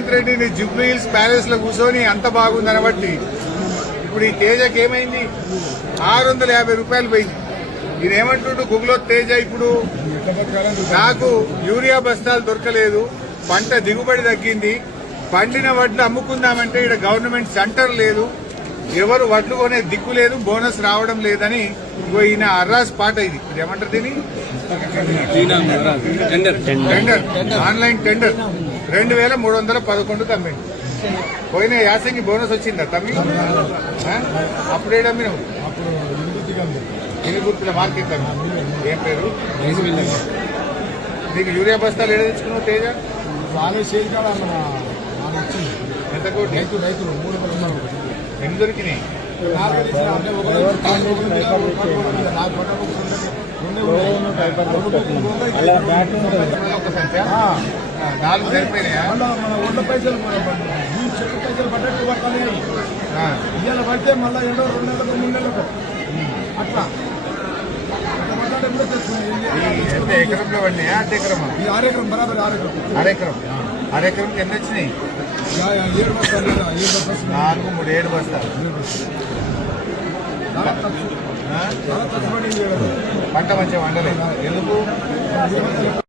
రేవంత్ రెడ్డిని Jubilee hills ప్యాలెస్లో కూర్చొని అంత బాగుందని బట్టి ఇప్పుడు ఈ తేజకి ఏమైంది? ఆరు వందల యాభై రూపాయలు పోయింది. ఈయన ఏమంటుండు గుగ్లో తేజ ఇప్పుడు నాకు యూరియా బస్తాలు దొరకలేదు పంట దిగుబడి తగ్గింది పండిన వడ్లు అమ్ముకుందామంటే ఇక్కడ గవర్నమెంట్ సెంటర్ లేదు ఎవరు వడ్లు కొనే దిక్కు లేదు బోనస్ రావడం లేదని ఈయన అర్రాస్ పాట ఇది. ఇది ఏమంటారు దీన్ని టెండర్ ఆన్లైన్ టెండర్ రెండు వేల మూడు వందల పదకొండు తమ్మింది పోయిన యాసంగి బోనస్ వచ్చిందా తమ్మి? అప్పుడు దిగండి ఎన్ని గుర్తుల మార్కెట్ తమ్మి. ఏం పేరు? నీకు యూరియా బస్తాలు ఏడ తెచ్చుకున్నావు తేజ? ఎంత కోటి? ఎన్ని దొరికినాయి? ఒక సంఖ్య నాలుగు సరిపోయినాయా? మళ్ళా మన పైసలు ఈ చెట్టు పైసలు పడ్డట్టు పట్టాలి ఆ, ఇవాళ పడితే మళ్ళీ ఎండో రెండు నెలలకు మూడు నెలలకు. అట్లా? ఎంత ఎకరంలో పడినాయా? అర్ధ ఈ ఆరేకరం బరాబర్ ఆరేకరం అరెకరం అరెకరంకి ఎన్ని వచ్చినాయి? యా, యా, ఏడు బస్తాలు ఏడు బస్తాలు నాలుగు మూడు ఏడు బస్తాలు. పంట మంచిగా వండలేదు ఎందుకు?